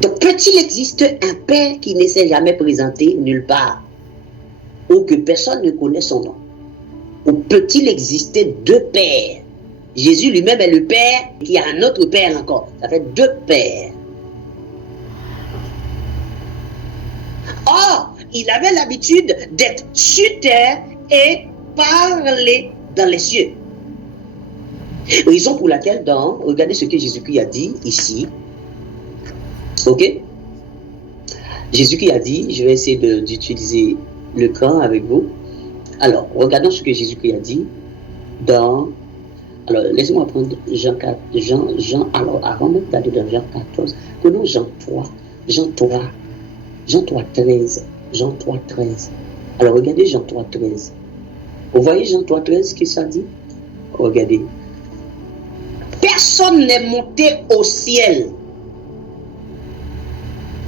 Donc, peut-il exister un Père qui ne s'est jamais présenté nulle part, ou que personne ne connaît son nom? Ou peut-il exister deux pères? Jésus lui-même est le Père, qui a un autre Père encore. Ça fait deux pères. Or, il avait l'habitude d'être sur terre et parler dans les cieux. Raison pour laquelle, regardez ce que Jésus-Christ a dit ici. Ok? Jésus-Christ a dit, je vais essayer d'utiliser le cran avec vous. Alors, regardons ce que Jésus-Christ a dit dans... Alors, laissez-moi prendre Jean 4, alors, avant même d'aller dans Jean 14, prenons Jean 3, 13. Alors, regardez Jean 3, 13. Vous voyez Jean 3, 13, ce que ça dit? Regardez. Personne n'est monté au ciel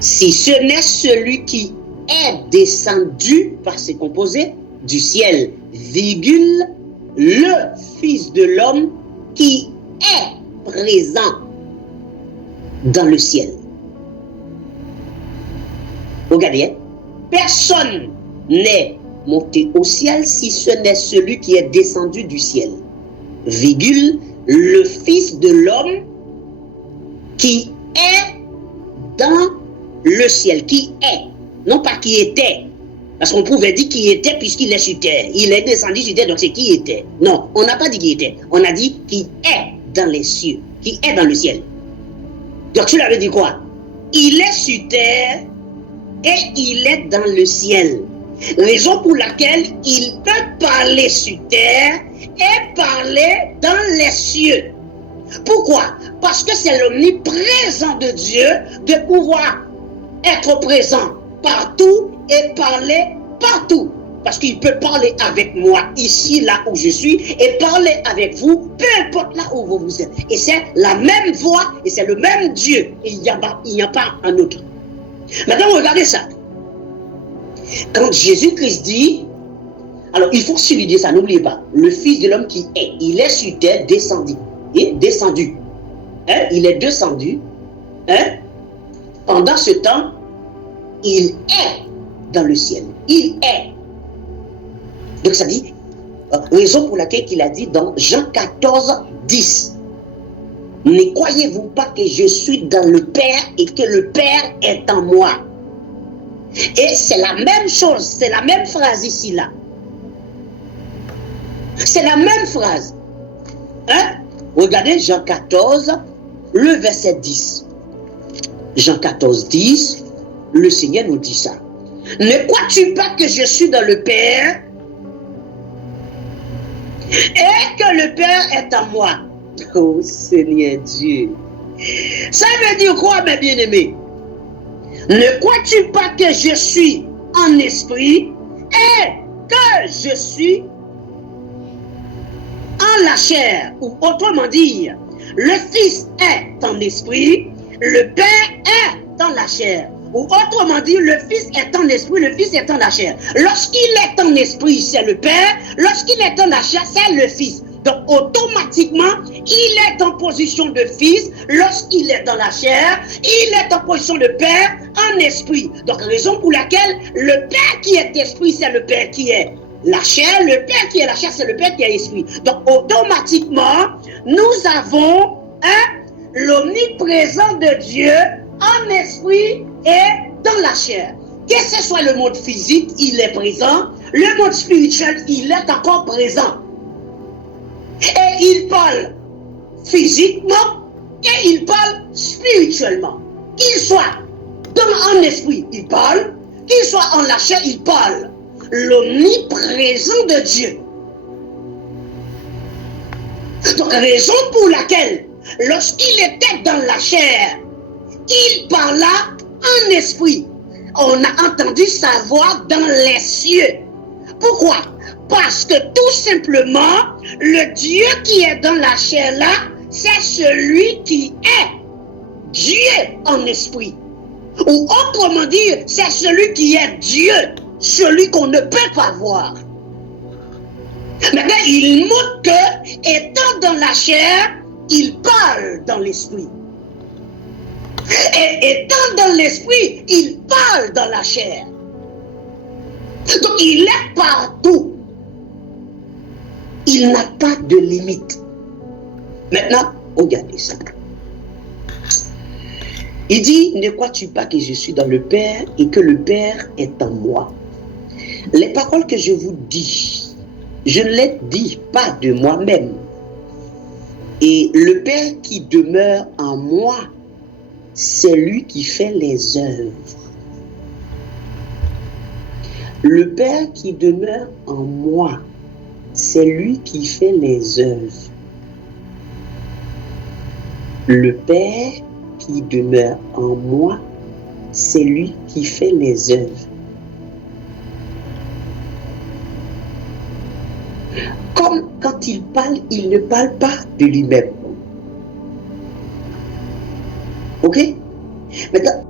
si ce n'est celui qui est descendu par ses composés du ciel, virgule, le Fils de l'homme qui est présent dans le ciel. Regardez, hein? Personne n'est monté au ciel si ce n'est celui qui est descendu du ciel, virgule, le Fils de l'homme qui est dans le ciel, qui est, non pas qui était, parce qu'on pouvait dire qui était puisqu'il est sur terre, il est descendu sur terre, donc c'est qui était. Non, on n'a pas dit qui était, on a dit qui est dans les cieux, qui est dans le ciel. Donc cela veut dire quoi? Il est sur terre et il est dans le ciel. Raison pour laquelle il peut parler sur terre et parler dans les cieux. Pourquoi? Parce que c'est l'omniprésent de Dieu de pouvoir être présent partout et parler partout. Parce qu'il peut parler avec moi ici, là où je suis, et parler avec vous, peu importe là où vous êtes. Et c'est la même voix, et c'est le même Dieu. Et il n'y a pas un autre. Maintenant, regardez ça. Quand Jésus-Christ dit, alors il faut souligner ça, n'oubliez pas, le Fils de l'homme qui est, il est sur terre descendu. Et descendu. Hein? Il est descendu. Hein? Pendant ce temps, il est dans le ciel. Il est. Donc ça dit, raison pour laquelle il a dit dans Jean 14, 10. Ne croyez-vous pas que je suis dans le Père et que le Père est en moi? Et c'est la même chose, c'est la même phrase ici, là. C'est la même phrase. Hein? Regardez Jean 14, le verset 10. Jean 14, 10, le Seigneur nous dit ça. Ne crois-tu pas que je suis dans le Père et que le Père est en moi? Oh Seigneur Dieu. Ça veut dire quoi, mes bien-aimés? Ne crois-tu pas que je suis en esprit et que je suis en la chair? Ou autrement dire, le Fils est en esprit, le Père est dans la chair. Ou autrement dit, le Fils est en esprit, le Fils est en la chair. Lorsqu'il est en esprit, c'est le Père. Lorsqu'il est en la chair, c'est le Fils. Donc automatiquement, il est en position de Fils. Lorsqu'il est dans la chair, il est en position de Père en esprit. Donc raison pour laquelle le Père qui est esprit, c'est le Père qui est la chair. Le Père qui est la chair, c'est le Père qui est esprit. Donc automatiquement, nous avons l'omniprésent de Dieu en esprit et dans la chair. Que ce soit le monde physique, il est présent. Le monde spirituel, il est encore présent. Et il parle physiquement et il parle spirituellement. Qu'il soit en esprit, il parle. Qu'il soit en la chair, il parle. L'omniprésent de Dieu. Donc, raison pour laquelle, lorsqu'il était dans la chair, il parla en esprit. On a entendu sa voix dans les cieux. Pourquoi? Parce que tout simplement, le Dieu qui est dans la chair là, c'est celui qui est Dieu en esprit. Ou autrement dire, c'est celui qui est Dieu, celui qu'on ne peut pas voir. Maintenant, il montre que, étant dans la chair, il parle dans l'esprit. Et étant dans l'esprit, il parle dans la chair. Donc il est partout. Il n'a pas de limite. Maintenant, regardez ça. Il dit, ne crois-tu pas que je suis dans le Père et que le Père est en moi? Les paroles que je vous dis, je ne les dis pas de moi-même. Et le Père qui demeure en moi, c'est lui qui fait les œuvres. Le Père qui demeure en moi, c'est lui qui fait les œuvres. Le Père qui demeure en moi, c'est lui qui fait les œuvres. Comme quand il parle, il ne parle pas de lui-même. Ok? Maintenant,